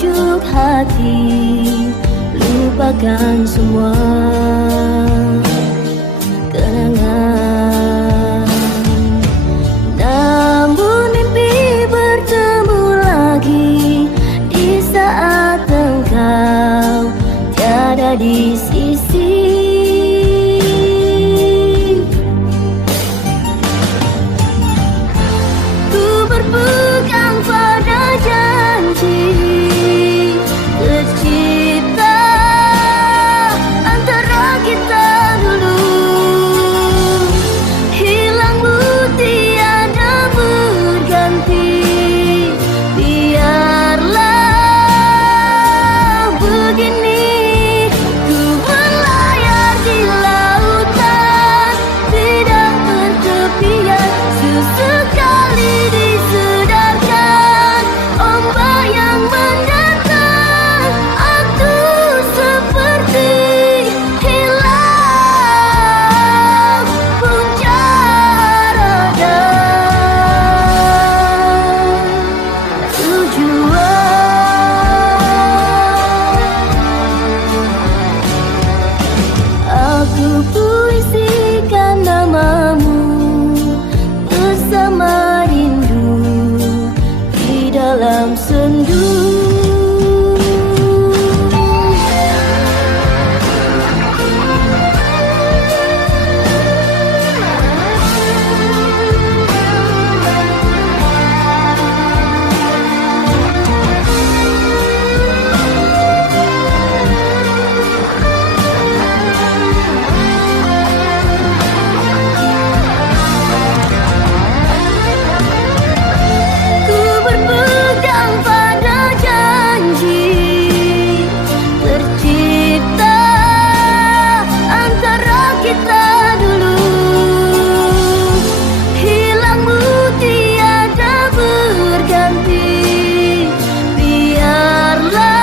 sejuk hati, lupakan semua kenangan. Namun mimpi bertemu lagi di saat engkau tiada di sisi. Ku berpegang pada janji tercipta antara kita dulu. Hilangmu tiada berganti, biarlah begini. Ku berlayar di lautan, tidak bertepian. Sesekali disedarkan ombak yang mendatang, aku seperti hilang puncak radar tujuan. Aku puisikan namamu bersama rindu di dalam sendu. Ku berpegang pada janji tercipta antara kita dulu. Hilangmu tiada berganti, biarlah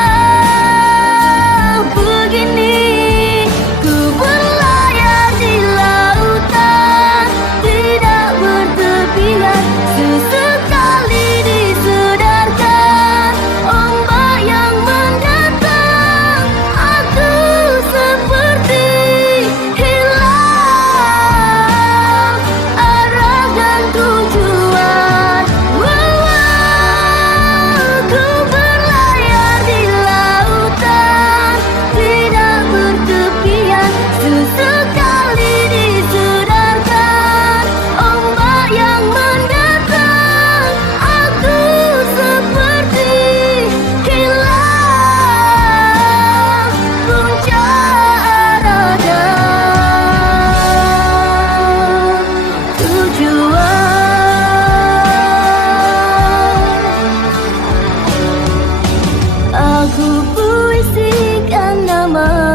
begini. Ku berlayar di lautan, tidak bertepian. Sesekali disedarkan ombak yang mendatang, aku seperti hilang arah dan tujuan. Ku berlayar di lautan, tidak bertepian. Sesekali disedarkan ombak yang mendatang, aku seperti hilang puncak radar tujuan. Aku puisikan nama